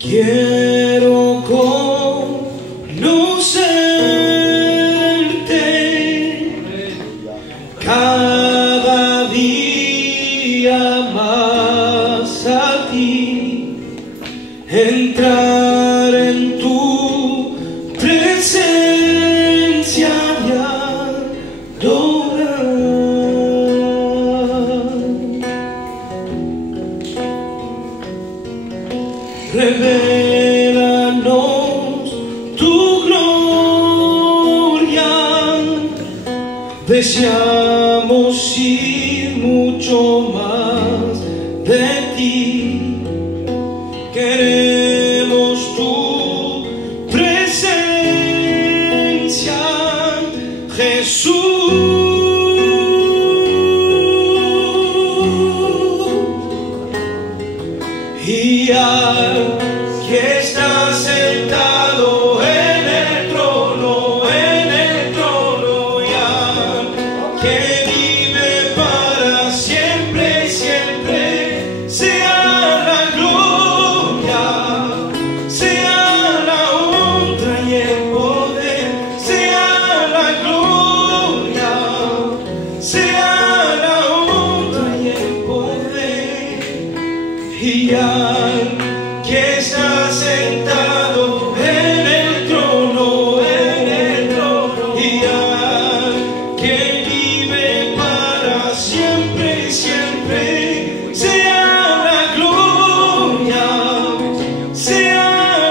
Quiero conocerte cada día más a ti, entrar en tu presencia y adorar. Revélanos tu gloria, deseamos ir mucho más de ti, queremos tu presencia, Jesús. Y al que está sentado en el trono, y al que vive para siempre y siempre, sea la gloria, sea la honra y el poder, sea la gloria, sea la honra y el poder. Y al que está sentado en el trono, y al que vive para siempre y siempre, sea la gloria, sea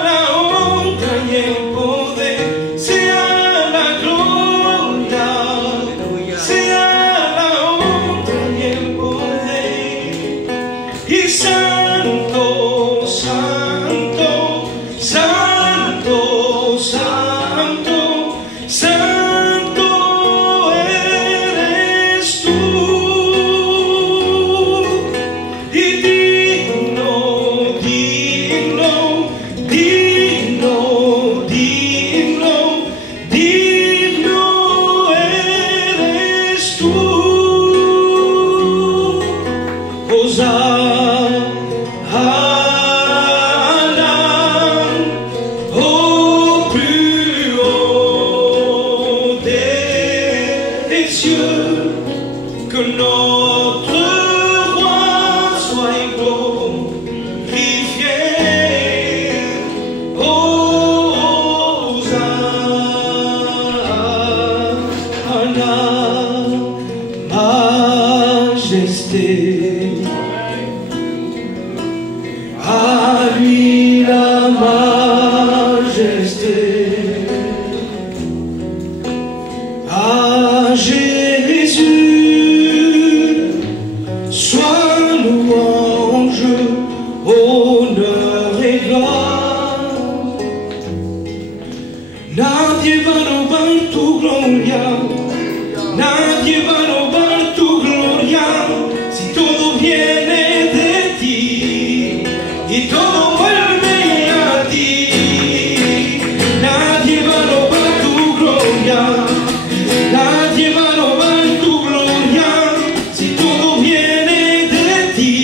la honra y el poder, sea la gloria, sea la honra y el poder. Y Santo, Santo, Santo, Santo, Santo eres tú. Y digno, digno, digno, digno, digno eres tú. Hosanna, au plus haut des cieux, que notre roi soit glorifié. Hosanna, majesté. À lui la majesté, à Jésus soit louange, honneur et gloire. Nadie va robar tu gloria, nadie va robar tu gloria, si todo viene de ti y todo vuelve a ti. Nadie va a robar tu gloria, nadie va a robar tu gloria, si todo viene de ti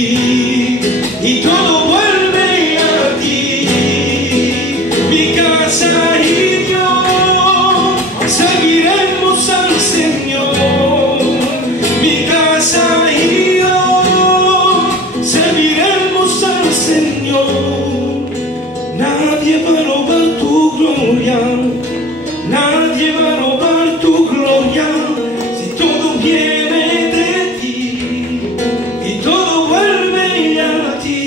y todo vuelve a ti. Mi casa y yo serviremos al Señor, mi casa y yo serviremos al Señor. Nadie va a robar tu gloria, nadie va a robar tu gloria, si todo viene de ti y todo vuelve a ti.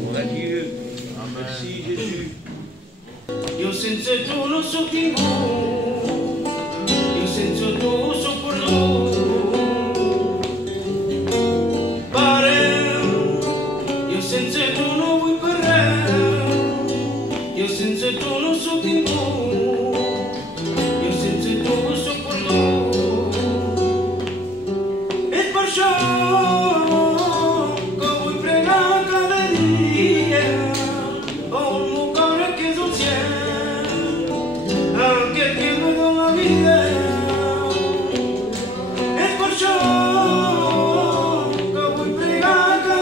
Gloire à Dieu. Merci Jésus. Io senza tu non so chi vuoi, io senza tu so por loro. Io senza tu non vuoi parlare, io senza tu non so chi vuoi, io senza tu so por loro. E perciò che vuoi pregare cada dia, con un cuore che sostiene, anche che mi dà la vita. E perciò che vuoi pregare cada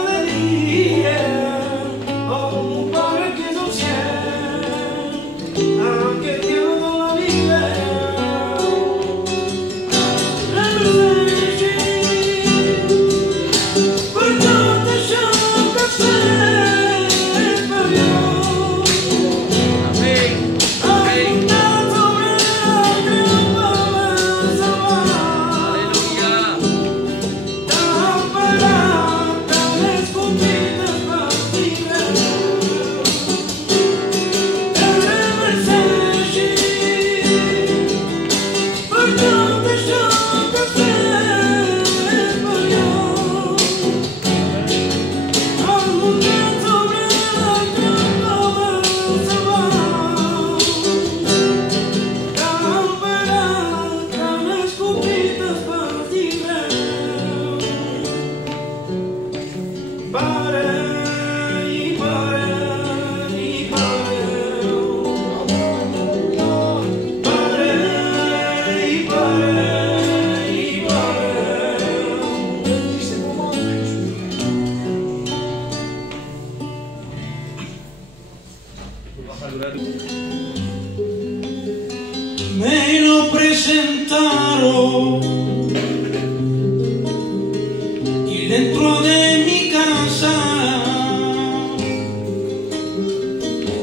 dentro de mi casa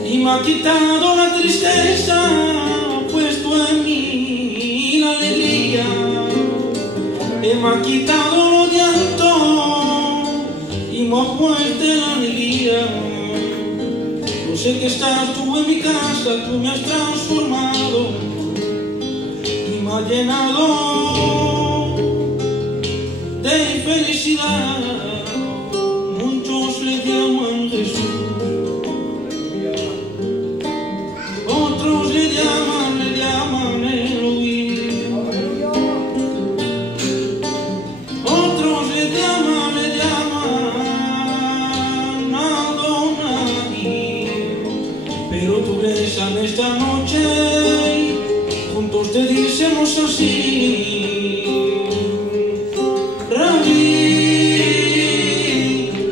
y me ha quitado la tristeza, puesto en mí la alegría, y me ha quitado los llantos y me ha puesto la alegría. Yo sé que estás tú en mi casa, tú me has transformado y me has llenado de felicidad. Muchos le llaman Jesús, otros le llaman Elohim, otros le llaman Adonai. Pero tú ves en esta noche, juntos te decimos así: aquí,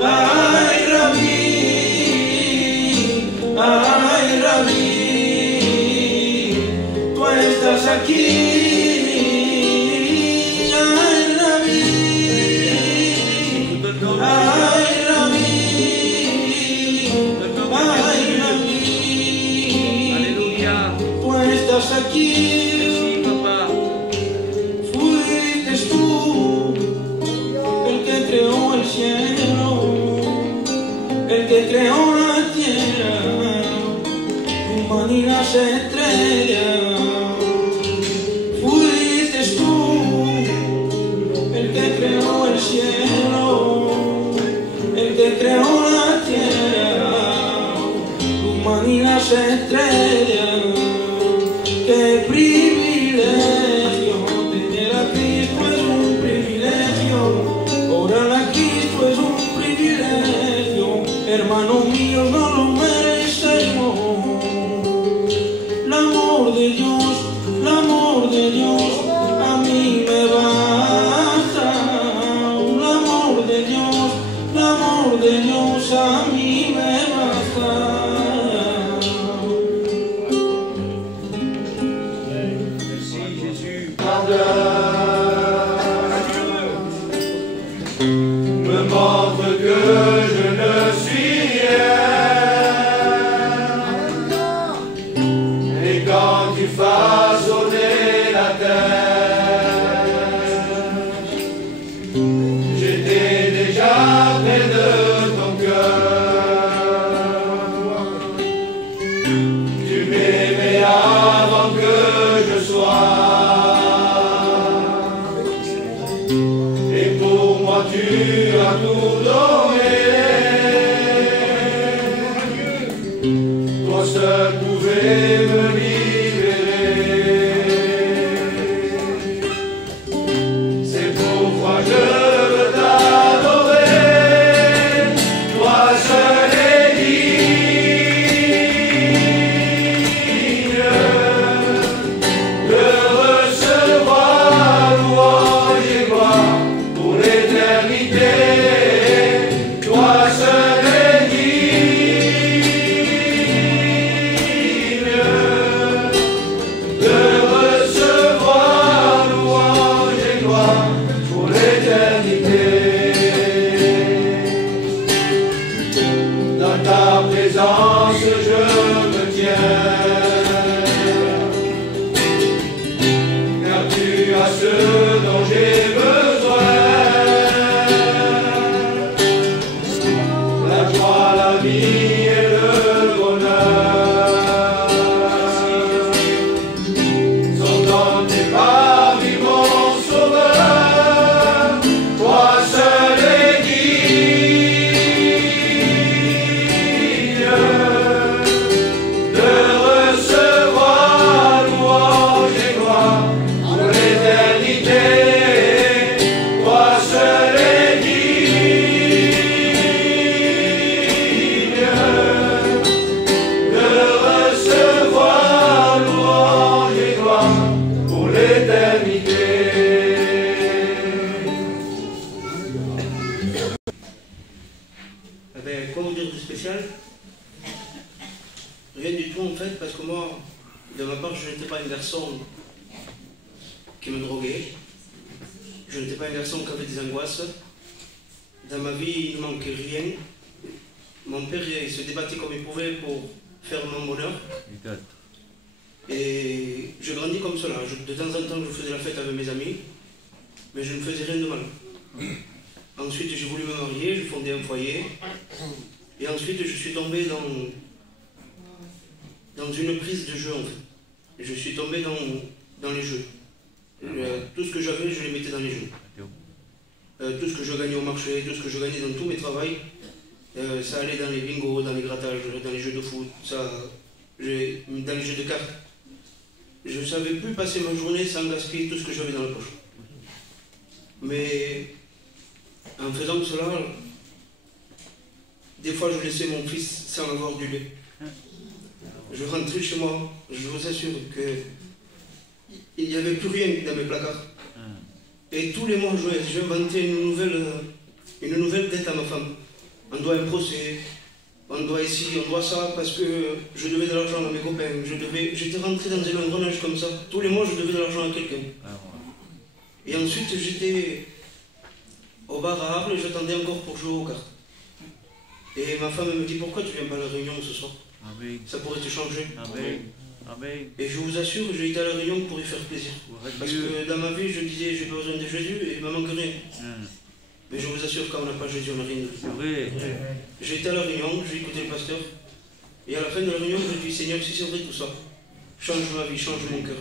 ay Rabí, ay Rabí, ay Rabí, Aleluya. tú estás aquí. Merci, Papa. Fuiste tú el que creó el cielo, el que creó la tierra, tu mar y las estrellas. El que creó la tierra, tu mar y las estrellas. Qué privilegio tener a Cristo, es un privilegio. Orar a Cristo es un privilegio. Hermanos míos, no lo merecemos. El amor de Dios, el amor de Dios a mí me basta. El amor de Dios a mí me basta. Merci, Jésus. Me montre que je ne suis rien. Et quand tu fasses sonner la terre, j'étais déjà près de ton cœur. Tu m'aimais avant que je sois, et pour moi tu as tout donné. Toi seul pouvais me libérer. C'est pourquoi je veux t'adorer. Toi seul est digne de recevoir louange et gloire pour l'éternité. Toi seul est digne de recevoir louange et gloire pour l'éternité. Dans ta présence je me tiens, car tu as ce dont j'ai besoin. La joie, la vie et le bonheur sont dans tes parvis, mon sauveur. Toi seul est digne de recevoir louange et gloire pour l'éternité. Toi seul est digne de recevoir louange et gloire pour l'éternité. Eh ben, quoi vous dire de spécial? Rien du tout en fait, parce que moi, de ma part, je n'étais pas un garçon qui me droguait, je n'étais pas un garçon qui avait des angoisses, dans ma vie, il ne manquait rien. Mon père il se débattait comme il pouvait pour faire mon bonheur. Et je grandis comme cela. De temps en temps, je faisais la fête avec mes amis, mais je ne faisais rien de mal. Ensuite, j'ai voulu me marier, j'ai fondé un foyer. Et ensuite, je suis tombé dans une prise de jeu, en fait. Et je suis tombé dans les jeux. Tout ce que j'avais, je les mettais dans les jeux. Tout ce que je gagnais au marché, tout ce que je gagnais dans tous mes travails, ça allait dans les bingos, dans les grattages, dans les jeux de foot, dans les jeux de cartes. Je ne savais plus passer ma journée sans gaspiller tout ce que j'avais dans la poche. Mais en faisant cela, des fois je laissais mon fils sans avoir du lait. Je rentrais chez moi, je vous assure qu'il n'y avait plus rien dans mes placards. Et tous les mois, j'inventais une nouvelle dette à ma femme. On doit un procès, on doit ici, on doit ça, parce que je devais de l'argent à mes copains. J'étais rentré dans un engrenage comme ça. Tous les mois, je devais de l'argent à quelqu'un. Et ensuite, j'étais au bar à Arles et j'attendais encore pour jouer aux cartes. Et ma femme me dit, pourquoi tu viens pas à la réunion ce soir? Ça pourrait te changer. Et je vous assure, j'ai été à la réunion pour y faire plaisir. Parce que dans ma vie, je disais, j'ai besoin de Jésus et il ne me manque rien. Mais je vous assure, quand on n'a pas Jésus, on n'a rien. J'ai été à la réunion, j'ai écouté le pasteur. Et à la fin de la réunion, je dis, Seigneur, si c'est vrai tout ça, change ma vie, change mon cœur.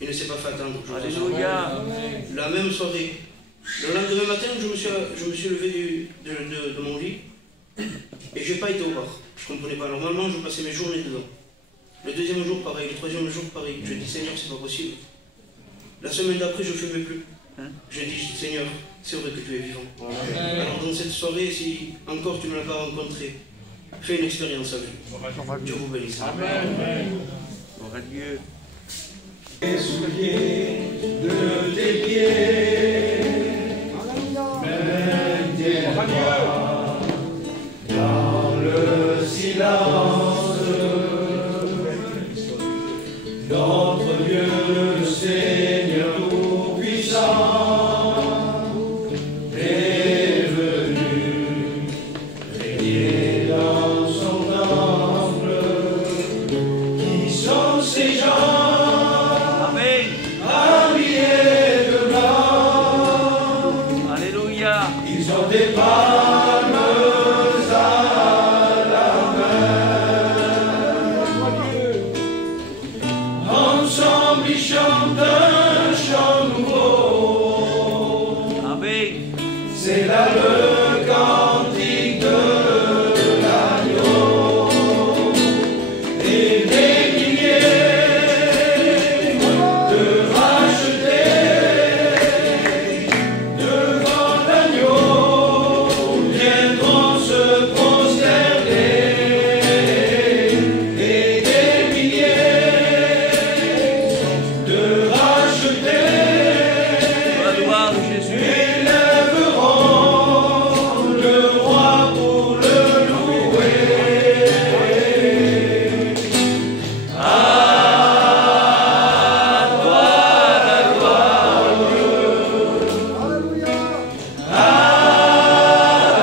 Il ne s'est pas fait attendre. Alléluia. La même soirée, le lendemain matin, je me suis levé de mon lit et je n'ai pas été au bar. Je ne comprenais pas. Normalement, je passais mes journées dedans. Le deuxième jour, pareil. Le troisième jour, pareil. Je dis, Seigneur, c'est pas possible. La semaine d'après, je ne fumais plus. Je dis, Seigneur, c'est vrai que tu es vivant. Alors, dans cette soirée, si encore tu ne l'as pas rencontré, fais une expérience avec lui. Dieu vous bénisse. Amen. Gloire à Dieu. Les souliers de tes pieds, maintiens-moi dans le silence. Notre Dieu, le Seigneur tout-puissant, est venu régner dans son temple. Qui sont ces gens habillés de blanc? Alléluia. Ils ont des palmes à la main. Ensemble ils chantent un chant nouveau. C'est là le cantique de l'agneau. Et des milliers de rachetés devant l'agneau viendront se prosterner. Et des milliers de rachetés Gloire de Jésus. élèveront le roi pour le louer. À toi la gloire,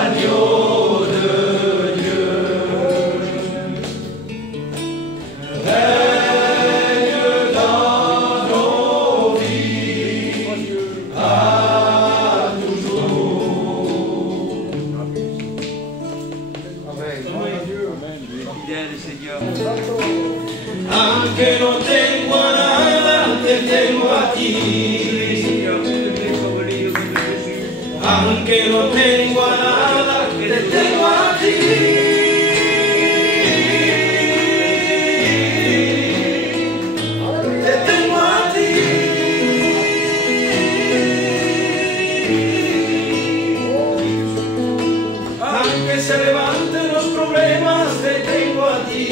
agneau de Dieu, règne dans nos vies à toujours. Fidèle Seigneur. Anche non tengo nada, te tengo a ti. Seigneur, s'il te plaît, comme les yeux de Jésus. Anche non tengo nada, te tengo a ti. Te tengo a ti. Anche se levanten los problemas, te tengo a ti.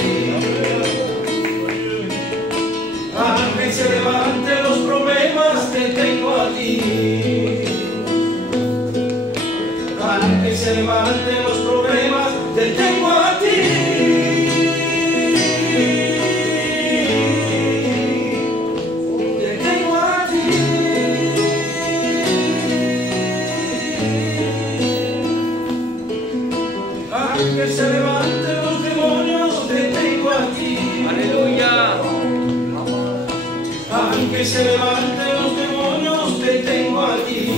Aunque se levanten los problemas, te tengo a ti. Aunque se levanten los problemas, te tengo a ti. Te tengo a ti. Aunque se levanten los demonios, te tengo a ti. Aleluya. Aunque se levanten los demonios, te tengo a ti.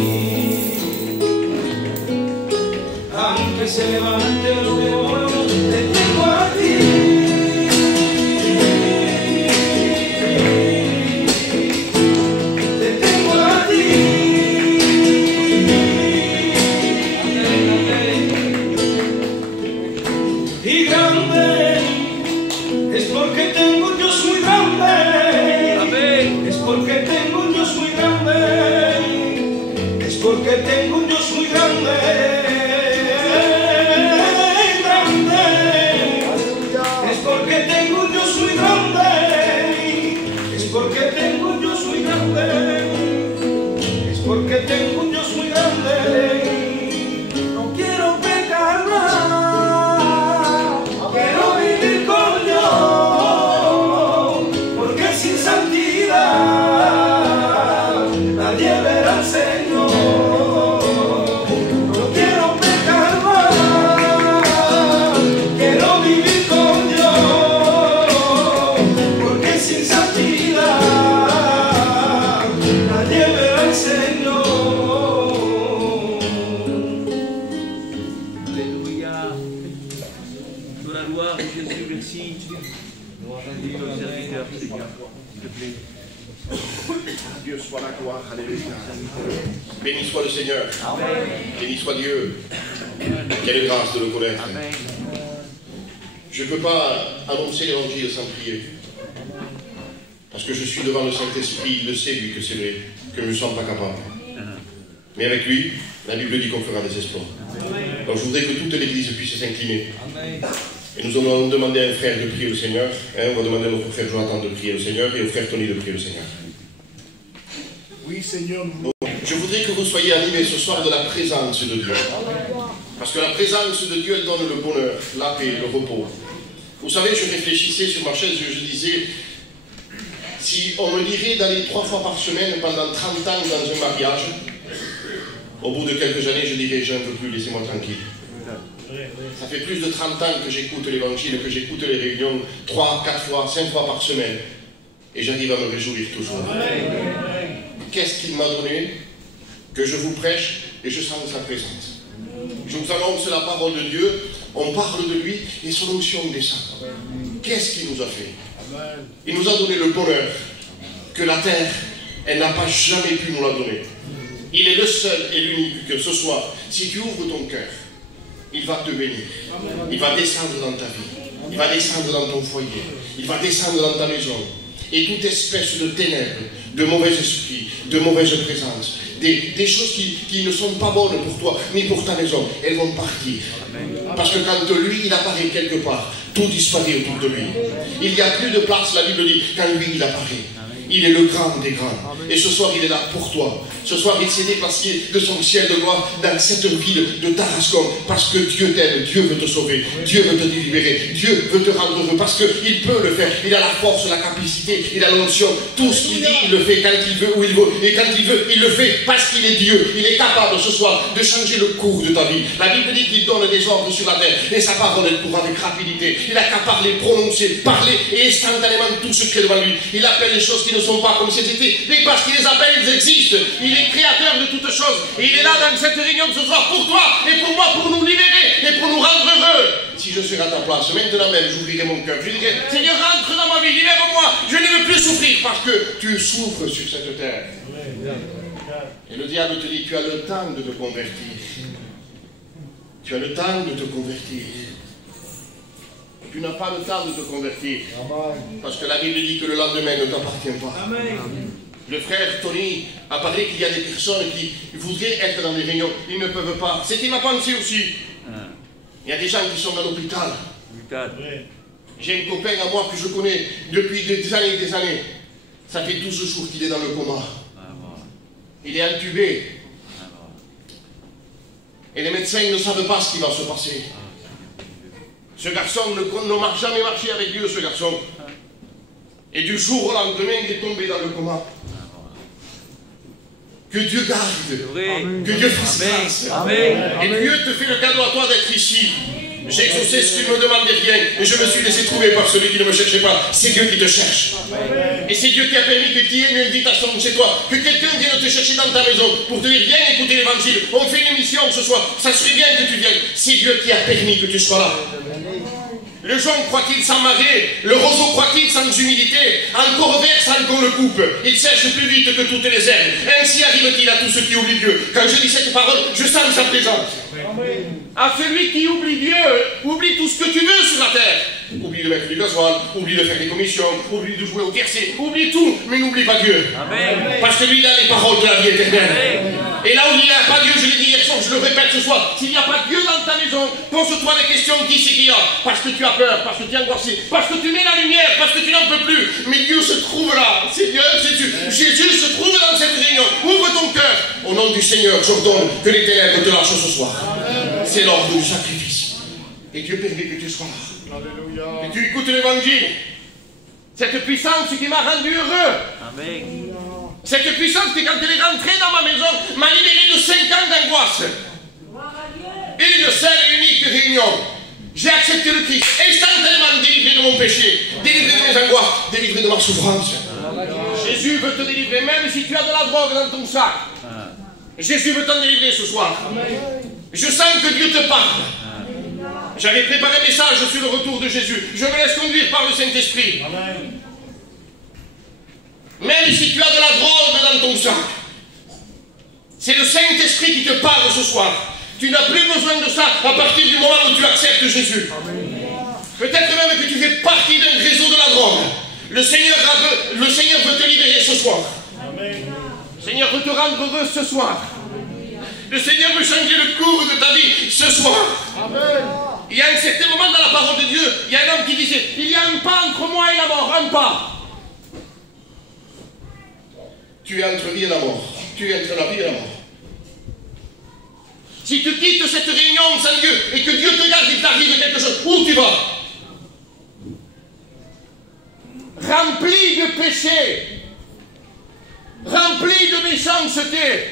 Aunque se levanten los demonios, te tengo a ti. Te tengo a ti. Y grande es porque tengo un Dios muy grande. Es porque tengo un Dios muy grande. Es porque tengo un Dios muy grande. Grande. Es porque tengo un Dios muy grande. Es porque tengo un Dios muy grande. Es porque tengo un Dios muy grande. No quiero pecar más. Quiero vivir con Dios. Porque sin santidad nadie verá al Señor. No quiero pecar más, quiero vivir con Dios. Porque sin santidad nadie verá al Señor. Alléluia. Sur la gloire de Jésus, merci. Bénis ton serviteur, Seigneur, s'il te plaît. Dieu soit la gloire, alléluia. Béni soit le Seigneur. Amen. Béni soit Dieu. Quelle grâce de le connaître. Amen. Je ne peux pas annoncer l'évangile sans prier. Parce que je suis devant le Saint-Esprit, il le sait lui que c'est vrai, que nous ne sommes pas capables. Mais avec lui, la Bible dit qu'on fera des exploits. Donc je voudrais que toute l'Église puisse s'incliner. Et nous allons demander à un frère de prier le Seigneur. On va demander à notre frère Jonathan de prier le Seigneur et au frère Tony de prier le Seigneur. Oui, Seigneur. Je voudrais que vous soyez animés ce soir de la présence de Dieu. Parce que la présence de Dieu, elle donne le bonheur, la paix, le repos. Vous savez, je réfléchissais sur ma chaise, je disais, si on me dirait d'aller 3 fois par semaine pendant 30 ans dans un mariage, au bout de quelques années, je dirais, j'en veux plus, laissez-moi tranquille. Ça fait plus de 30 ans que j'écoute l'évangile, que j'écoute les réunions 3, 4 fois, 5 fois par semaine. Et j'arrive à me réjouir toujours. Qu'est-ce qu'il m'a donné? Que je vous prêche et je sens sa présence. Je vous annonce la parole de Dieu, on parle de lui et son onction descend. Qu'est-ce qu'il nous a fait? Il nous a donné le bonheur que la terre, elle n'a pas jamais pu nous la donner. Il est le seul et l'unique que ce soir, si tu ouvres ton cœur, il va te bénir. Il va descendre dans ta vie. Il va descendre dans ton foyer. Il va descendre dans ta maison. Et toute espèce de ténèbres, de mauvais esprits, de mauvaise présence, des choses qui ne sont pas bonnes pour toi, ni pour ta maison, elles vont partir. Parce que quand lui, il apparaît quelque part, tout disparaît autour de lui. Il n'y a plus de place, la Bible dit, quand lui, il apparaît. Il est le grand des grands. Et ce soir, il est là pour toi. Ce soir, il s'est déplacé de son ciel de gloire dans cette ville de Tarascon. Parce que Dieu t'aime, Dieu veut te sauver, Dieu veut te délivrer, Dieu veut te rendre heureux. Parce qu'il peut le faire. Il a la force, la capacité, il a l'onction. Tout ce qu'il dit, il le fait quand il veut, où il veut. Et quand il veut, il le fait parce qu'il est Dieu. Il est capable ce soir de changer le cours de ta vie. La Bible dit qu'il donne des ordres sur la terre. Et sa parole, elle court avec rapidité. Il n'a qu'à parler, prononcer, parler. Et instantanément, tout se crée devant lui. Il appelle les choses qui ne sont pas comme si c'était. Mais parce qu'il les appelle, ils existent. Il est créateur de toutes choses. Et il est là dans cette réunion de ce soir pour toi et pour moi, pour nous libérer et pour nous rendre heureux. Si je serais à ta place, maintenant même, j'ouvrirai mon cœur. Je dirais, Seigneur, rentre dans ma vie, libère-moi. Je ne veux plus souffrir parce que tu souffres sur cette terre. Et le diable te dit, tu as le temps de te convertir. Tu as le temps de te convertir. Tu n'as pas le temps de te convertir. Parce que la Bible dit que le lendemain ne t'appartient pas. Amen. Le frère Tony a parlé qu'il y a des personnes qui voudraient être dans des réunions. Ils ne peuvent pas. C'était ma pensée aussi. Il y a des gens qui sont dans l'hôpital. J'ai un copain à moi que je connais depuis des années et des années. Ça fait 12 jours qu'il est dans le coma. Il est intubé. Et les médecins ne savent pas ce qui va se passer. Ce garçon ne marche jamais marché avec Dieu, ce garçon. Et du jour au lendemain, il est tombé dans le coma. Que Dieu garde. Que Dieu fasse grâce. Et Dieu te fait le cadeau à toi d'être ici. J'ai exaucé ce qu'il me demandait rien, et je me suis laissé trouver par celui qui ne me cherchait pas. C'est Dieu qui te cherche. Et c'est Dieu qui a permis que tu aies une invitation chez toi, que quelqu'un vienne te chercher dans ta maison pour te dire viens écouter l'évangile. On fait une émission ce soir, ça serait bien que tu viennes. C'est Dieu qui a permis que tu sois là. Le jonc croit-il sans marée, le roseau croit-il sans humidité, encore vert sans qu'on le coupe, il sèche plus vite que toutes les herbes. Ainsi arrive-t-il à tous ceux qui oublient Dieu. Quand je dis cette parole, je sens sa présence. À celui qui oublie Dieu, oublie tout ce que tu veux sur la terre. Oublie de mettre du gasoil, oublie de faire des commissions, oublie de jouer au tiercé, oublie tout, mais n'oublie pas Dieu. Amen. Parce que lui, il a les paroles de la vie éternelle. Amen. Et là où il n'y a pas Dieu, je l'ai dit hier soir, je le répète ce soir, s'il n'y a pas Dieu dans ta maison, pose-toi des questions, qui c'est qu'il y a? Parce que tu as peur, parce que tu es angoissé, parce que tu mets la lumière, parce que tu n'en peux plus. Mais Dieu se trouve là, c'est Dieu, c'est Dieu. Jésus se trouve dans cette réunion. Ouvre ton cœur. Au nom du Seigneur, j'ordonne que les ténèbres te lâchent ce soir. C'est l'ordre du sacrifice. Et Dieu permet que tu sois là. Alléluia. Et tu écoutes l'évangile. Cette puissance qui m'a rendu heureux. Amen. Cette puissance qui, quand elle est rentrée dans ma maison, m'a libéré de 5 ans d'angoisse. Une seule et unique réunion. J'ai accepté le Christ, instantanément délivré de mon péché, délivré de mes angoisses, délivré de ma souffrance. Jésus veut te délivrer, même si tu as de la drogue dans ton sac. Jésus veut t'en délivrer ce soir. Je sens que Dieu te parle. J'avais préparé un message sur le retour de Jésus. Je me laisse conduire par le Saint-Esprit. Même si tu as de la drogue dans ton sac, c'est le Saint-Esprit qui te parle ce soir. Tu n'as plus besoin de ça à partir du moment où tu acceptes Jésus. Peut-être même que tu fais partie d'un réseau de la drogue. Le Seigneur veut te libérer ce soir. Le Seigneur veut te rendre heureux ce soir. Le Seigneur veut changer le cours de ta vie ce soir. Il y a un certain moment dans la parole de Dieu, il y a un homme qui disait, il y a un pas entre moi et la mort, un pas. Tu es entre vie et la mort. Tu es entre la vie et la mort. Si tu quittes cette réunion sans Dieu et que Dieu te garde, il t'arrive quelque chose, où tu vas? Rempli de péché, rempli de méchanceté,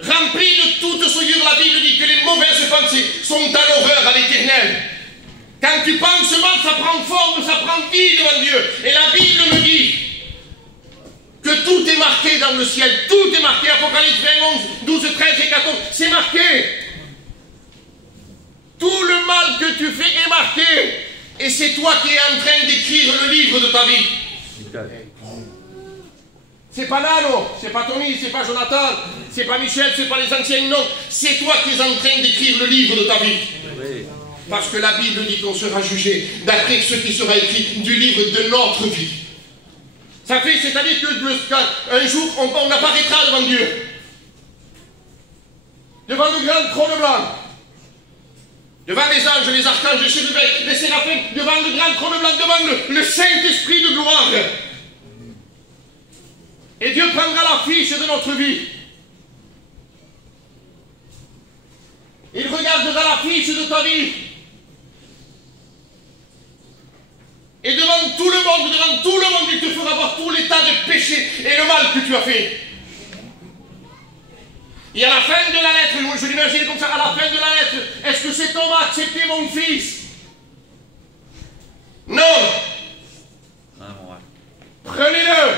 rempli de toute souillure. La Bible dit que les mauvaises pensées sont à l'horreur, à l'éternel. Quand tu penses mal, ça prend forme, ça prend vie devant Dieu. Et la Bible me dit que tout est marqué dans le ciel, tout est marqué. Apocalypse 20, 11, 12, 13 et 14, c'est marqué. Tout le mal que tu fais est marqué. Et c'est toi qui es en train d'écrire le livre de ta vie. C'est pas Nano, c'est pas Tony, c'est pas Jonathan, c'est pas Michel, c'est pas les anciens, non. C'est toi qui es en train d'écrire le livre de ta vie. Parce que la Bible dit qu'on sera jugé d'après ce qui sera écrit du livre de notre vie. Ça fait, c'est-à-dire que un jour, on apparaîtra devant Dieu. Devant le grand trône blanc. Devant les anges, les archanges, les chérubins, les séraphins, devant le grand trône blanc, devant le Saint-Esprit de gloire. Et Dieu prendra la fiche de notre vie. Il regardera la fiche de ta vie. Et devant tout le monde, il te fera voir tout l'état de péché et le mal que tu as fait. Et à la fin de la lettre, je l'imagine comme ça, à la fin de la lettre, est-ce que cet homme a accepté mon fils? Non. Prenez-le,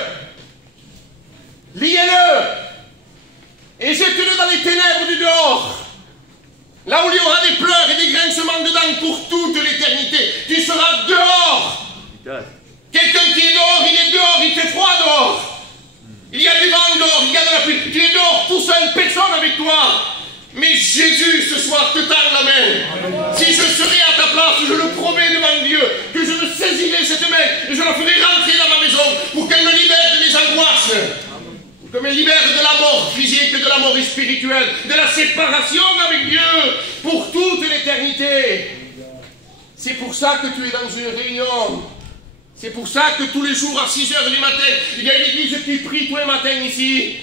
liez-le, et jetez-le dans les ténèbres du dehors. Là où il y aura des pleurs et des grincements dedans pour toute l'éternité. Tu seras dehors. Quelqu'un qui est dehors, il est dehors, il fait froid dehors. Il y a du vent dehors, il y a de la pluie. Tu es dehors tout seul, personne avec toi. Mais Jésus, ce soir, te tend la main. Si je serais à ta place, je le promets devant Dieu, que je me saisirai cette main et je la ferai rentrer dans ma maison pour qu'elle me libère de mes angoisses. Pour qu'elle me libère de la mort physique, de la mort spirituelle, de la séparation avec Dieu pour toute l'éternité. C'est pour ça que tu es dans une réunion. C'est pour ça que tous les jours à 6 h du matin, il y a une église qui prie tous les matins ici.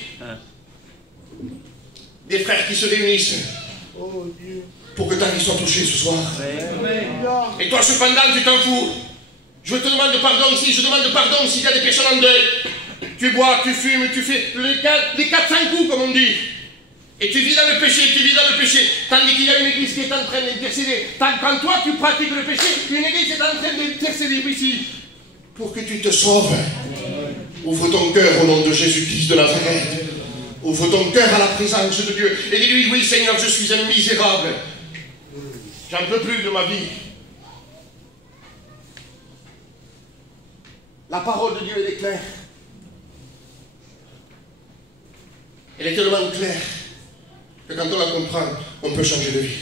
Des frères qui se réunissent pour que ta vie soit touchée ce soir. Et toi cependant tu t'en fous. Je te demande pardon ici, je demande pardon s'il y a des personnes en deuil. Tu bois, tu fumes, tu fais les 4-5 coups comme on dit. Et tu vis dans le péché, tu vis dans le péché. Tandis qu'il y a une église qui est en train d'intercéder. Quand toi tu pratiques le péché, une église est en train d'intercéder ici. Pour que tu te sauves. Ouvre ton cœur au nom de Jésus-Christ de Nazareth. Ouvre ton cœur à la présence de Dieu. Et dis-lui, oui Seigneur, je suis un misérable. J'en peux plus de ma vie. La parole de Dieu, elle est claire. Elle est tellement claire que quand on la comprend, on peut changer de vie.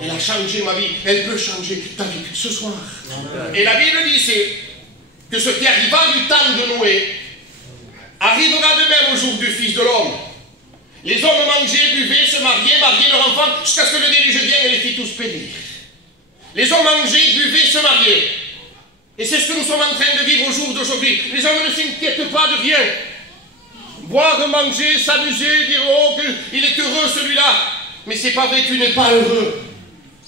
Elle a changé ma vie, elle peut changer ta vie ce soir. Et la Bible dit que ce qui arriva du temps de Noé arrivera de même au jour du Fils de l'homme. Les hommes mangeaient, buvaient, se mariaient, mariaient leurs enfants, jusqu'à ce que le déluge vienne et les fit tous périr. Les hommes mangeaient, buvaient, se mariaient. Et c'est ce que nous sommes en train de vivre au jour d'aujourd'hui. Les hommes ne s'inquiètent pas de rien. Boire, manger, s'amuser, dire oh, qu'il est heureux celui-là. Mais c'est pas vrai, tu n'es pas heureux.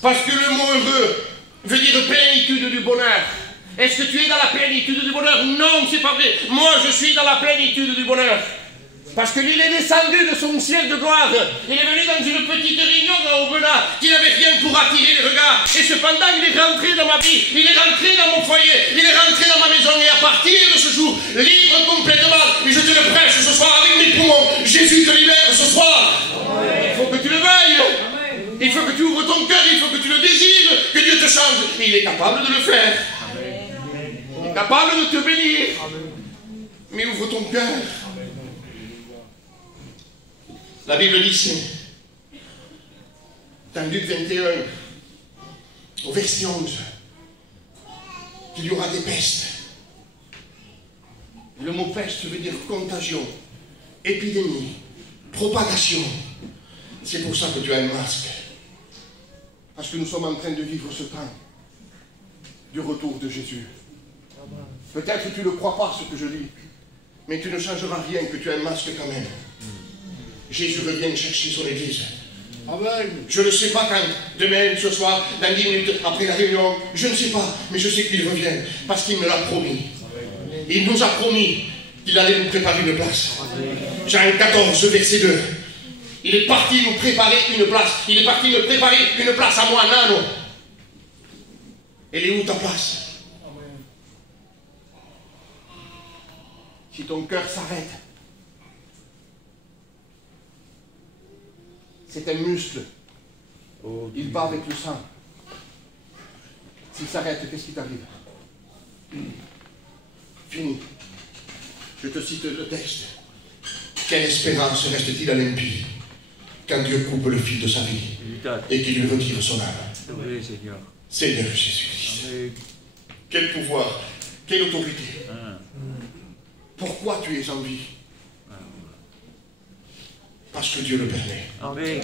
Parce que le mot heureux veut dire plénitude du bonheur. Est-ce que tu es dans la plénitude du bonheur? Non, c'est pas vrai. Moi, je suis dans la plénitude du bonheur. Parce qu'il est descendu de son ciel de gloire. Il est venu dans une petite réunion à Aubenas qui n'avait rien pour attirer les regards. Et cependant, il est rentré dans ma vie. Il est rentré dans mon foyer. Il est rentré dans ma maison. Et à partir de ce jour, libre complètement. Et je te le prêche ce soir avec mes poumons. Jésus te libère ce soir. Il faut que tu le veuilles. Il faut que tu ouvres ton cœur. Il faut que tu le désires. Que Dieu te change. Et il est capable de le faire. Il est capable de te bénir. Mais ouvre ton cœur. La Bible dit, dans Luc 21, au verset 11, qu'il y aura des pestes. Le mot peste veut dire contagion, épidémie, propagation. C'est pour ça que tu as un masque. Parce que nous sommes en train de vivre ce temps du retour de Jésus. Peut-être que tu ne crois pas ce que je dis, mais tu ne changeras rien, que tu as un masque quand même. Jésus revient chercher son église. Amen. Je ne sais pas quand, demain, ce soir, dans 10 minutes, après la réunion, je ne sais pas, mais je sais qu'il revient, parce qu'il me l'a promis. Il nous a promis qu'il allait nous préparer une place. Jean 14, verset 2. Il est parti nous préparer une place. Il est parti me préparer une place à moi, Nano. Elle est où ta place? Si ton cœur s'arrête, c'est un muscle. Il bat avec le sang. S'il s'arrête, qu'est-ce qui t'arrive? Fini. Je te cite le texte. Quelle espérance reste-t-il à l'impie quand Dieu coupe le fil de sa vie et qu'il lui retire son âme? Oui, Seigneur. Seigneur Jésus-Christ. Quel pouvoir, quelle autorité. Pourquoi tu es en vie? Parce que Dieu le permet. Amen.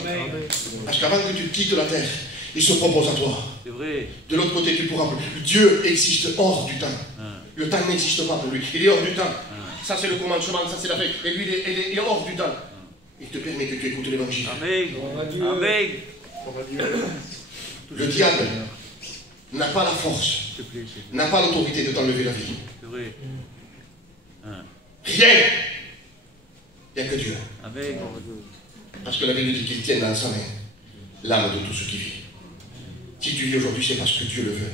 Parce qu'avant que tu quittes la terre, il se propose à toi. C'est vrai. De l'autre côté, tu pourras. Dieu existe hors du temps. Le temps n'existe pas pour lui. Il est hors du temps. Ça, c'est le commencement, ça, c'est la fête. Et lui, il est hors du temps. Il te permet que tu écoutes l'évangile. Amen. Amen. Le diable n'a pas la force, n'a pas l'autorité de t'enlever la vie. C'est vrai. Rien. Il n'y a que Dieu. Amen. Parce que la Bible dit qu'il tient dans sa main l'âme de tout ce qui vit. Si tu vis aujourd'hui, c'est parce que Dieu le veut.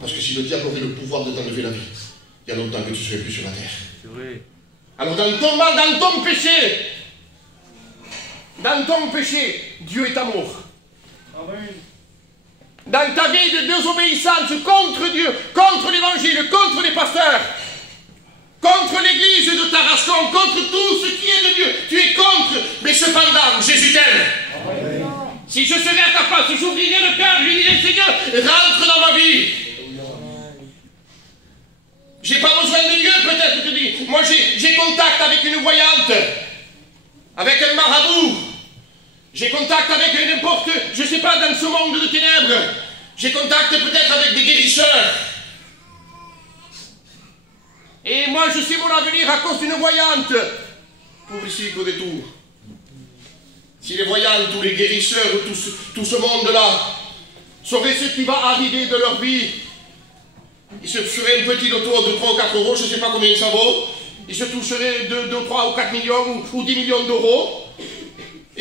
Parce que si le diable aurait le pouvoir de t'enlever la vie, il y a longtemps que tu ne serais plus sur la terre. C'est vrai. Alors dans ton péché, Dieu est amour. Amen. Dans ta vie de désobéissance contre Dieu, contre l'évangile, contre les pasteurs, contre l'église de ta race, contre tout ce qui est de Dieu, tu es contre, mais cependant, Jésus t'aime. Si je serais à ta place, j'ouvrirais le cœur, je lui dirais, Seigneur, rentre dans ma vie. J'ai pas besoin de Dieu, peut-être, tu dis. Moi, j'ai contact avec une voyante, avec un marabout. J'ai contact avec n'importe, je sais pas, dans ce monde de ténèbres. J'ai contact peut-être avec des guérisseurs. Et moi, je sais mon avenir à cause d'une voyante. Pour ici qu'au détour. Si les voyantes ou les guérisseurs, tout ce monde-là, sauraient ce qui va arriver de leur vie, ils se feraient un petit loto de 3 ou 4 euros, je ne sais pas combien ça vaut. Ils se toucheraient 2, 3 ou 4 millions ou 10 millions d'euros.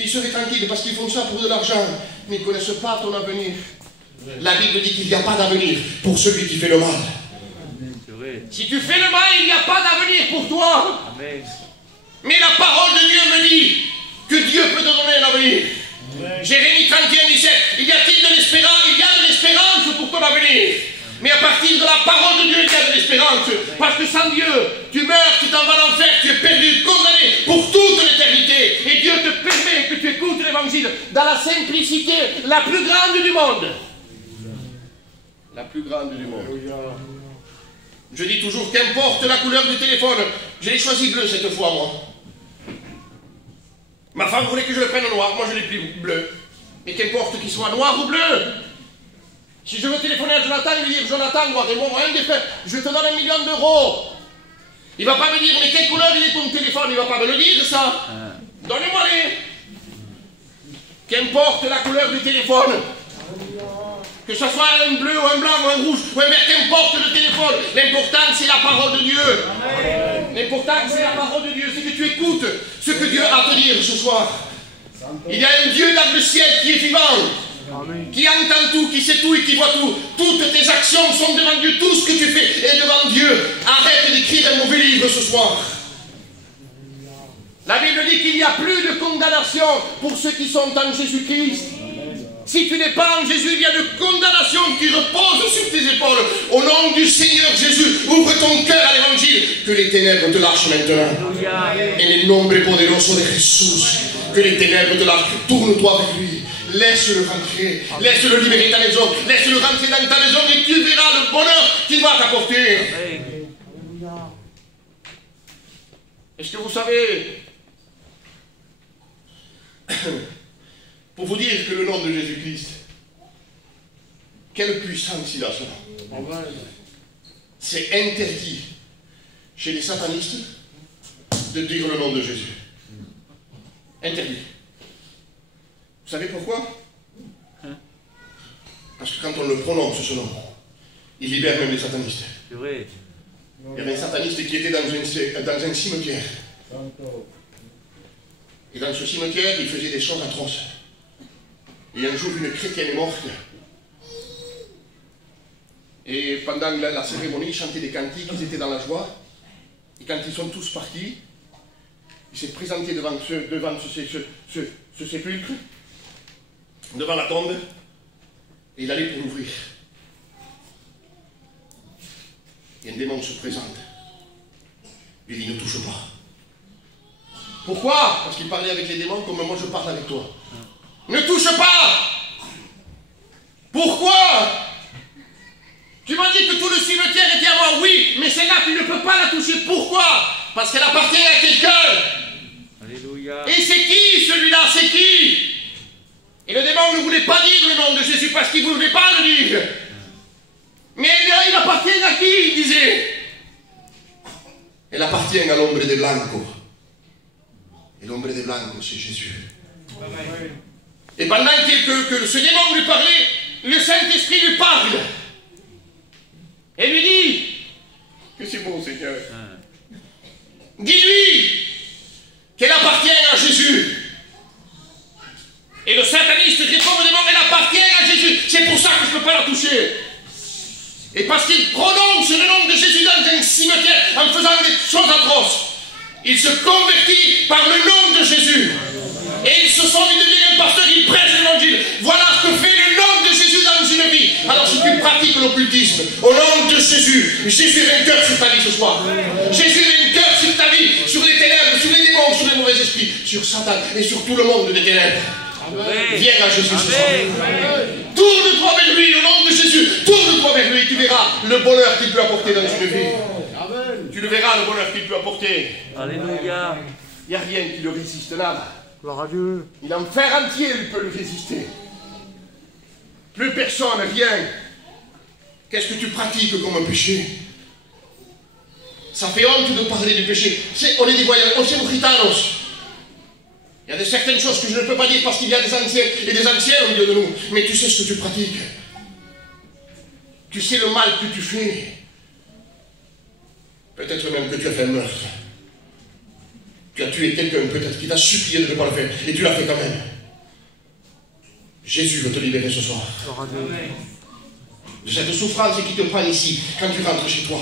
Et ils seraient tranquilles parce qu'ils font ça pour de l'argent, mais ils ne connaissent pas ton avenir. La Bible dit qu'il n'y a pas d'avenir pour celui qui fait le mal. Si tu fais le mal, il n'y a pas d'avenir pour toi. Amen. Mais la parole de Dieu me dit que Dieu peut te donner un avenir. Jérémie 31, 17. Il y a-t-il de l'espérance? Il y a de l'espérance pour ton avenir. Mais à partir de la parole de Dieu, il y a de l'espérance. Parce que sans Dieu, tu meurs, tu t'en vas en enfer, tu es perdu, condamné pour toute l'éternité. Et Dieu te permet que tu écoutes l'évangile dans la simplicité la plus grande du monde. La plus grande du monde. Je dis toujours, qu'importe la couleur du téléphone, j'ai choisi bleu cette fois, moi. Ma femme voulait que je le prenne noir, moi je l'ai pris bleu. Mais qu'importe qu'il soit noir ou bleu. Si je veux téléphoner à Jonathan et lui dire, Jonathan, moi, un des frères, je te donne 1 million d'euros. Il ne va pas me dire, mais quelle couleur il est ton téléphone? Il ne va pas me le dire, ça. Donnez-moi les. Qu'importe la couleur du téléphone. Que ce soit un bleu ou un blanc ou un rouge ou un vert, qu'importe le téléphone, l'important c'est la parole de Dieu. L'important c'est la parole de Dieu, c'est que tu écoutes ce que Dieu a à te dire ce soir. Il y a un Dieu dans le ciel qui est vivant, qui entend tout, qui sait tout et qui voit tout. Toutes tes actions sont devant Dieu, tout ce que tu fais est devant Dieu. Arrête d'écrire un mauvais livre ce soir. La Bible dit qu'il n'y a plus de condamnation pour ceux qui sont en Jésus-Christ. Si tu n'es pas en Jésus, il y a de condamnation qui repose sur tes épaules. Au nom du Seigneur Jésus, ouvre ton cœur à l'évangile. Que les ténèbres te lâchent maintenant. Et le nombre poderoso de Jésus. Que les ténèbres te lâchent. Tourne-toi vers lui. Laisse-le rentrer. Laisse-le libérer ta maison. Laisse-le rentrer dans ta maison et tu verras le bonheur qu'il va t'apporter. Est-ce que vous savez... Pour vous dire que le nom de Jésus-Christ, quelle puissance il a ça. C'est interdit chez les satanistes de dire le nom de Jésus. Interdit. Vous savez pourquoi? Parce que quand on le prononce ce nom, il libère même les satanistes. C'est vrai. Il y avait un sataniste qui était dans un cimetière. Et dans ce cimetière, il faisait des choses atroces. Et un jour, une chrétienne est morte. Et pendant la cérémonie, ils chantaient des cantiques, ils étaient dans la joie. Et quand ils sont tous partis, il s'est présenté devant ce sépulcre, devant la tombe, et il allait pour l'ouvrir. Et un démon se présente. Il dit, ne touche pas. Pourquoi? Parce qu'il parlait avec les démons comme moi je parle avec toi. Ne touche pas! Pourquoi? Tu m'as dit que tout le cimetière était à moi, oui, mais celle-là, tu ne peux pas la toucher. Pourquoi? Parce qu'elle appartient à quelqu'un. Alléluia. Et c'est qui celui-là? C'est qui? Et le démon ne voulait pas dire le nom de Jésus parce qu'il ne voulait pas le dire. Mais il appartient à qui? Il disait. Elle appartient à l'ombre de Blanco. Et l'ombre de Blanco, c'est Jésus. Amen. Et pendant que ce démon lui parlait, le Saint-Esprit lui parle. Et lui dit, que c'est bon Seigneur. Dis-lui qu'elle appartient à Jésus. Et le sataniste répond au démon, elle appartient à Jésus. C'est pour ça que je ne peux pas la toucher. Et parce qu'il prononce le nom de Jésus dans un cimetière en faisant des choses atroces, il se convertit par le nom de Jésus. Et il devient un pasteur, il prêche l'évangile. Voilà ce que fait le nom de Jésus dans une vie. Alors si tu pratiques l'occultisme, au nom de Jésus, Jésus est vainqueur sur ta vie ce soir. Jésus est vainqueur sur ta vie, sur les ténèbres, sur les démons, sur les mauvais esprits, sur Satan et sur tout le monde des ténèbres. Viens à Jésus ce soir. Tourne-toi vers lui au nom de Jésus. Tourne-toi vers lui et tu verras le bonheur qu'il peut apporter dans une vie. Tu le verras le bonheur qu'il peut apporter. Alléluia. Il n'y a rien qui le résiste là. Gloire à Dieu. Il en fer entier, il peut le résister. Plus personne, rien. Qu'est-ce que tu pratiques comme un péché? Ça fait honte de parler du péché. On est des voyants, on est britanos. Il y a de certaines choses que je ne peux pas dire parce qu'il y a des anciens et des anciens au milieu de nous. Mais tu sais ce que tu pratiques. Tu sais le mal que tu fais. Peut-être même que tu as fait un meurtre. Tu as tué quelqu'un peut-être qui t'a supplié de ne pas le faire, et tu l'as fait quand même. Jésus veut te libérer ce soir. De cette souffrance qui te prend ici, quand tu rentres chez toi.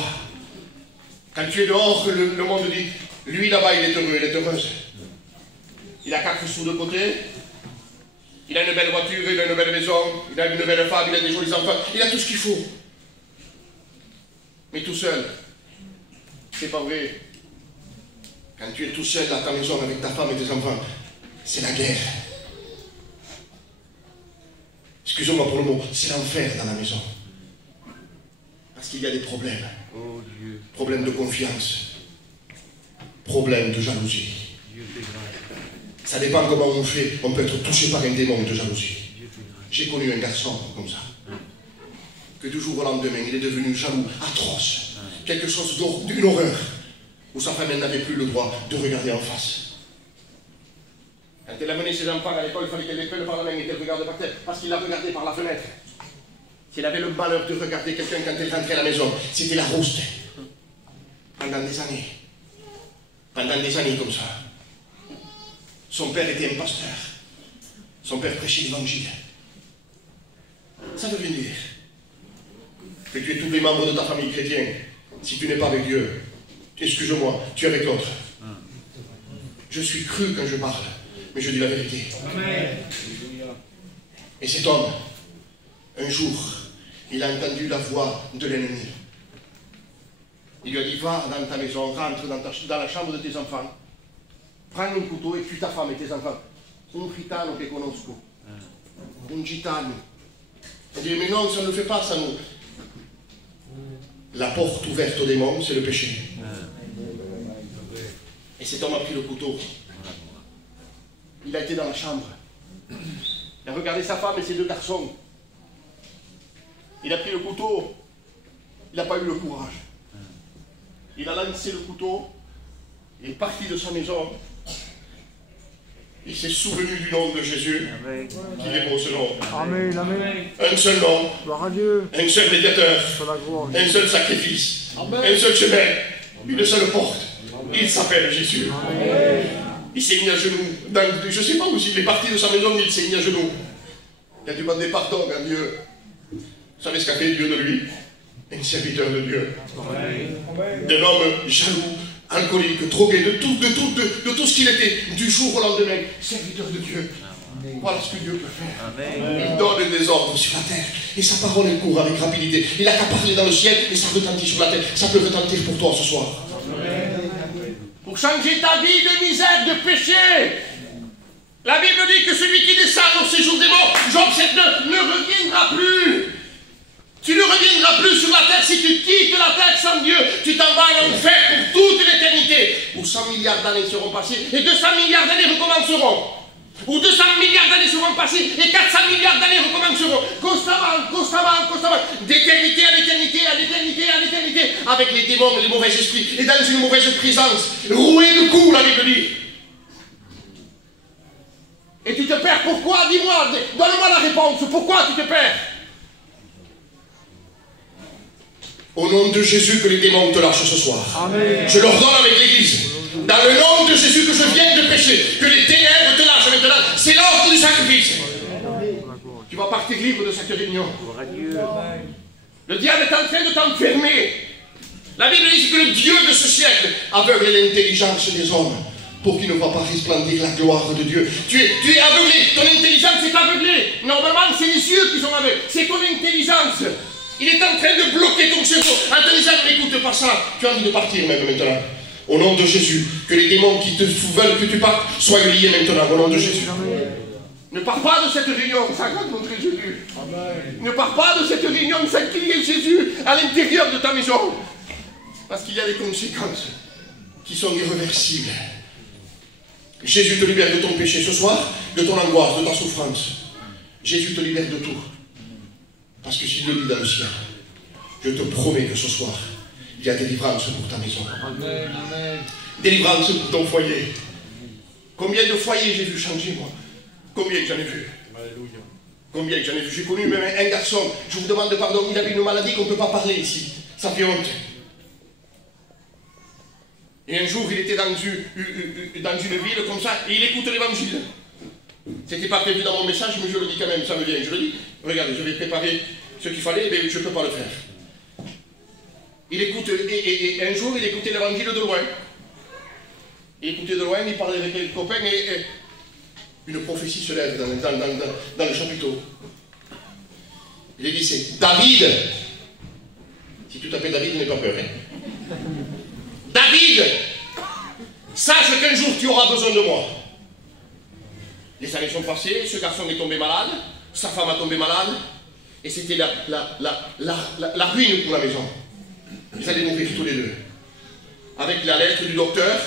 Quand tu es dehors, que le monde dit, lui là-bas il est heureux, elle est heureuse. Il a 4 sous de côté, il a une belle voiture, il a une belle maison, il a une belle femme, il a des jolis enfants, il a tout ce qu'il faut. Mais tout seul, c'est pas vrai. Quand tu es tout seul à ta maison avec ta femme et tes enfants, c'est la guerre. Excusez-moi pour le mot, c'est l'enfer dans la maison. Parce qu'il y a des problèmes. Oh Dieu. Problèmes de confiance. Problèmes de jalousie. Dieu fait grâce. Ça dépend comment on fait. On peut être touché par un démon de jalousie. Dieu fait grâce. J'ai connu un garçon comme ça. Que du jour au lendemain, il est devenu jaloux, atroce. Quelque chose d'une horreur. Où sa femme n'avait plus le droit de regarder en face. Quand elle a mené ses enfants à l'école, il fallait qu'elle les prenne par la main et qu'elle regarde par terre, parce qu'il l'a regardé par la fenêtre. S'il avait le malheur de regarder quelqu'un quand elle rentrait à la maison, c'était la rouste. Pendant des années. Pendant des années comme ça. Son père était un pasteur. Son père prêchait l'évangile. Ça veut bien dire que tu es tous les membres de ta famille chrétienne. Si tu n'es pas avec Dieu, excuse-moi, tu es avec l'autre. Je suis cru quand je parle, mais je dis la vérité. Amen. Et cet homme, un jour, il a entendu la voix de l'ennemi. Il lui a dit, va dans ta maison, rentre dans la chambre de tes enfants, prends un couteau et tue ta femme et tes enfants. Un gitano che conosco, un gitano. Il dit, mais non, ça ne le fait pas, ça nous. La porte ouverte au démon, c'est le péché. Et cet homme a pris le couteau. Il a été dans la chambre. Il a regardé sa femme et ses 2 garçons. Il a pris le couteau. Il n'a pas eu le courage. Il a lancé le couteau. Il est parti de sa maison. Il s'est souvenu du nom de Jésus. Qu'il est beau ce nom. Amen, amen. Un seul nom. Gloire à Dieu. Un seul médiateur. Pour la gloire. Un seul sacrifice. Un seul chemin. Une seule porte. Il s'appelle Jésus. Il s'est mis à genoux. Je ne sais pas où il est parti de sa maison, il s'est mis à genoux. Il a demandé pardon à Dieu. Vous savez ce qu'a fait Dieu de lui? Un serviteur de Dieu. D'un homme jaloux, alcoolique, drogué, de tout ce qu'il était, du jour au lendemain, serviteur de Dieu. Voilà ce que Dieu peut faire. Il donne des ordres sur la terre. Et sa parole, elle court avec rapidité. Il n'a qu'à parler dans le ciel et ça retentit sur la terre. Ça peut retentir pour toi ce soir. Pour changer ta vie de misère, de péché. La Bible dit que celui qui descend au séjour des morts, Job 7,9, ne reviendra plus. Tu ne reviendras plus sur la terre si tu quittes la terre sans Dieu. Tu t'en vas à l'enfer pour toute l'éternité. Où 100 milliards d'années seront passées et 200 milliards d'années recommenceront. Où 200 milliards d'années seront passées et 400 milliards d'années recommenceront. Constamment. D'éternité à l'éternité, à l'éternité, à l'éternité. Avec les démons et les mauvais esprits. Et dans une mauvaise présence. Roué de coups, la Bible dit. Et tu te perds. Pourquoi? Dis-moi. Donne-moi la réponse. Pourquoi tu te perds? Au nom de Jésus, que les démons te lâchent ce soir. Amen. Je leur donne avec l'Église. Dans le nom de Jésus que je viens de pécher, que les ténèbres te lâchent maintenant. C'est l'ordre du sacrifice. Tu vas partir libre de cette réunion. Le diable est en train de t'enfermer. La Bible dit que le Dieu de ce siècle aveugle l'intelligence des hommes pour qu'ils ne voient pas resplendir la gloire de Dieu. Tu es aveuglé. Ton intelligence est aveuglée. Normalement, c'est les yeux qui sont aveugles. C'est ton intelligence. Il est en train de bloquer ton cerveau. En te disant, n'écoute pas ça. Tu as envie de partir même maintenant. Au nom de Jésus, que les démons qui te veulent que tu partes soient liés maintenant. Au nom de Jésus. Ne pars pas de cette réunion sans rencontrer Jésus. Ne pars pas de cette réunion sans qu'il y ait Jésus à l'intérieur de ta maison. Parce qu'il y a des conséquences qui sont irréversibles. Jésus te libère de ton péché ce soir, de ton angoisse, de ta souffrance. Jésus te libère de tout. Parce que s'il le dit dans le ciel, je te promets que ce soir, il y a délivrance pour ta maison. Amen, amen. Délivrance pour ton foyer. Combien de foyers j'ai vu changer, moi? Combien que j'en ai vu? Alléluia. Combien que j'en ai vu? J'ai connu même un garçon, je vous demande pardon, il avait une maladie qu'on ne peut pas parler ici. Ça fait honte. Et un jour, il était dans une ville comme ça, et il écoute l'évangile. C'était pas prévu dans mon message, mais je le dis quand même, ça me vient, je le dis. Regardez, je vais préparer ce qu'il fallait, mais je ne peux pas le faire. Il écoute, et un jour, il écoutait l'évangile de loin. Il écoutait de loin, il parlait avec les copains, et une prophétie se lève dans le chapiteau. Il dit, c'est David. Si tu t'appelles David, n'aie pas peur. Hein. David, sache qu'un jour tu auras besoin de moi. Les années sont passées, ce garçon est tombé malade, sa femme a tombé malade, et c'était la ruine pour la maison. Ils allaient mourir tous les deux. Avec la lettre du docteur,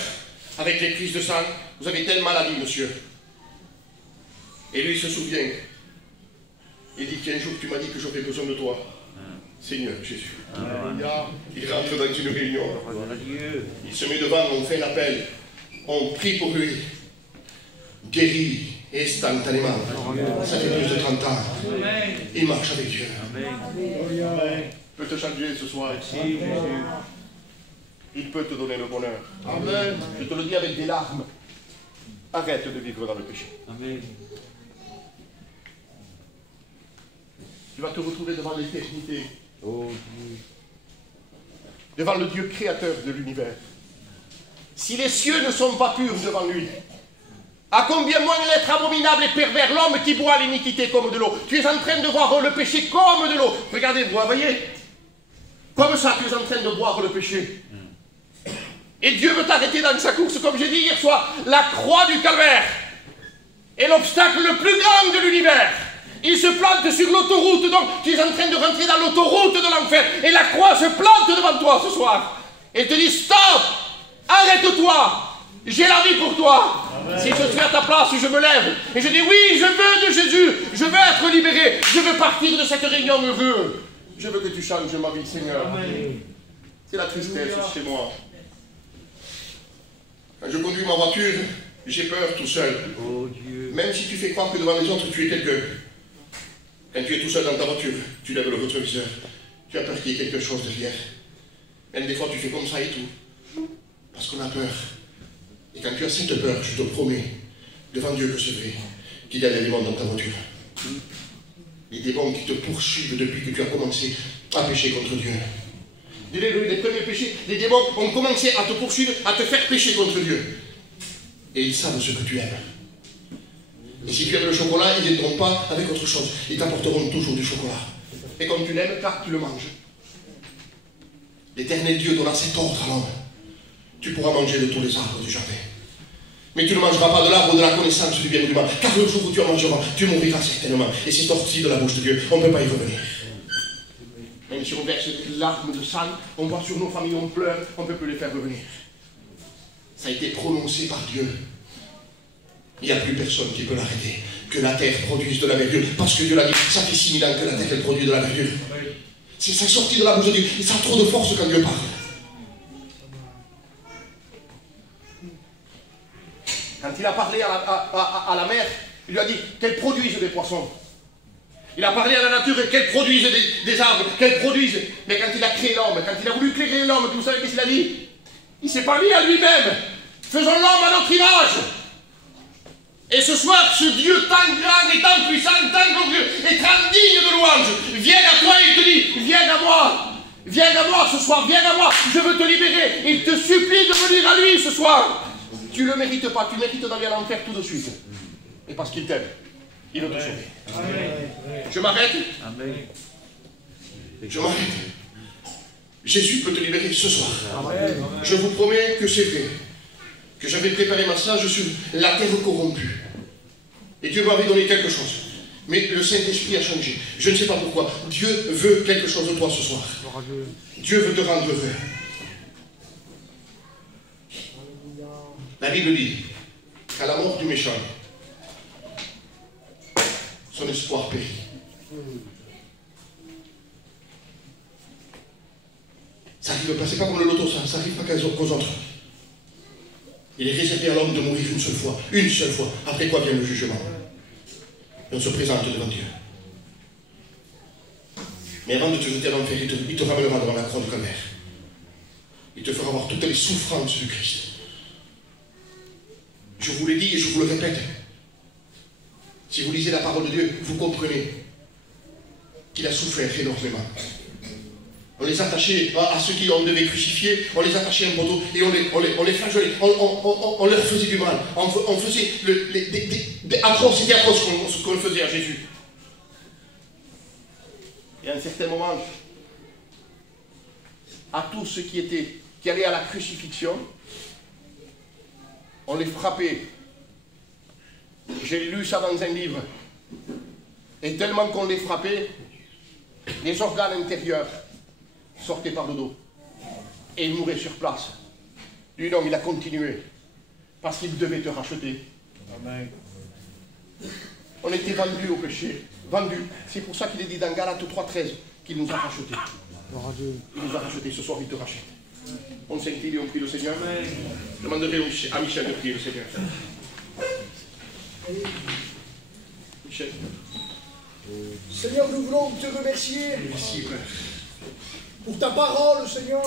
avec les prises de sang, vous avez telle maladie, monsieur. Et lui, il se souvient. Il dit qu'un jour, tu m'as dit que j'aurais besoin de toi. Seigneur Jésus. Il rentre dans une réunion. Il se met devant, on fait l'appel. On prie pour lui. Guéri instantanément. Ça fait plus de 30 ans. Il marche avec Dieu. Il peut te changer ce soir. Il peut te donner le bonheur. Amen. Je te le dis avec des larmes. Arrête de vivre dans le péché. Amen. Tu vas te retrouver devant l'éternité. Oh, devant le Dieu créateur de l'univers. Si les cieux ne sont pas purs devant lui, à combien moins l'être abominable et pervers, l'homme qui boit l'iniquité comme de l'eau. Tu es en train de boire le péché comme de l'eau. Regardez, vous voyez? Comme ça, tu es en train de boire le péché. Et Dieu veut t'arrêter dans sa course, comme j'ai dit hier soir, la croix du calvaire est l'obstacle le plus grand de l'univers. Il se plante sur l'autoroute, donc tu es en train de rentrer dans l'autoroute de l'enfer. Et la croix se plante devant toi ce soir. Et te dit, stop, arrête-toi, j'ai la vie pour toi. Amen. Si je suis à ta place, je me lève. Et je dis, oui, je veux de Jésus, je veux être libéré, je veux partir de cette réunion heureux. Je veux que tu changes ma vie, Seigneur. C'est la tristesse chez moi. Quand je conduis ma voiture, j'ai peur tout seul. oh Dieu. Même si tu fais croire que devant les autres, tu es quelqu'un. Quand tu es tout seul dans ta voiture, tu lèves le rétroviseur, tu as peur qu'il y ait quelque chose derrière. Même des fois, tu fais comme ça et tout. Parce qu'on a peur. Et quand tu as cette peur, je te promets, devant Dieu que c'est vrai, qu'il y a des démons dans ta voiture. Les démons qui te poursuivent depuis que tu as commencé à pécher contre Dieu. Les premiers péchés, les démons ont commencé à te poursuivre, à te faire pécher contre Dieu. Et ils savent ce que tu aimes. Et si tu aimes le chocolat, ils n'aideront pas avec autre chose. Ils t'apporteront toujours du chocolat. Et comme tu l'aimes, car tu le manges. L'Éternel Dieu donna cet ordre à l'homme. Tu pourras manger de tous les arbres du jardin. Mais tu ne mangeras pas de l'arbre de la connaissance du bien et du mal. Car le jour où tu en mangeras, tu mourras certainement. Et c'est sorti de la bouche de Dieu. On ne peut pas y revenir. Même si on verse des larmes de sang, on voit sur nos familles, on pleure, on ne peut plus les faire revenir. Ça a été prononcé par Dieu. Il n'y a plus personne qui peut l'arrêter. Que la terre produise de la verdure. Parce que Dieu l'a dit, ça fait 6000 ans que la terre elle produit de la verdure. C'est ça sorti de la bouche de Dieu. Et ça a trop de force quand Dieu parle. Quand il a parlé à la mer, il lui a dit qu'elle produise des poissons. Il a parlé à la nature qu'elle produise des arbres, qu'elle produise. Mais quand il a créé l'homme, quand il a voulu créer l'homme, vous savez qu'est-ce qu'il a dit? Il s'est parlé à lui-même. Faisons l'homme à notre image. Et ce soir, ce Dieu tant grand et tant puissant, tant glorieux et tant digne de louange, vient à toi et il te dit, viens à moi ce soir, viens à moi, je veux te libérer. Il te supplie de venir à lui ce soir. Tu ne le mérites pas, tu mérites d'aller à l'enfer tout de suite. Et parce qu'il t'aime, il veut te sauver. Je m'arrête. Je m'arrête. Jésus peut te libérer ce soir. Je vous promets que c'est vrai. Que j'avais préparé ma message sur la terre corrompue. Et Dieu m'avait donné quelque chose. Mais le Saint-Esprit a changé. Je ne sais pas pourquoi. Dieu veut quelque chose de toi ce soir. Dieu veut te rendre heureux. La Bible dit qu'à la mort du méchant, son espoir périt. Ça arrive pas, c'est pas comme le loto, ça arrive pas qu'aux autres. Il est réservé à l'homme de mourir une seule fois, après quoi vient le jugement. Et on se présente devant Dieu. Mais avant de te jeter à l'enfer, il te ramènera devant la croix du calvaire. Il te fera voir toutes les souffrances du Christ. Je vous l'ai dit et je vous le répète. Si vous lisez la parole de Dieu, vous comprenez qu'il a souffert énormément. On les attachait à ceux qui on devait crucifier, on les attachait à un poteau et on les flagellait, on leur faisait du mal. On faisait des atrocités atroces ce qu'on faisait à Jésus. Et à un certain moment, à tous ceux qui allaient à la crucifixion, on les frappait. J'ai lu ça dans un livre. Et tellement qu'on les frappait, les organes intérieurs sortaient par le dos. Et ils mouraient sur place. Lui, non, il a continué. Parce qu'il devait te racheter. Amen. On était vendus au péché. Vendus. C'est pour ça qu'il est dit dans Galates 3,13 qu'il nous a rachetés. Il nous a rachetés. Ce soir, il te rachète. On s'incline et on prie le Seigneur. Je demanderai à Michel de prier le Seigneur. Michel. Seigneur, nous voulons te remercier Merci, Père. pour ta parole, Seigneur.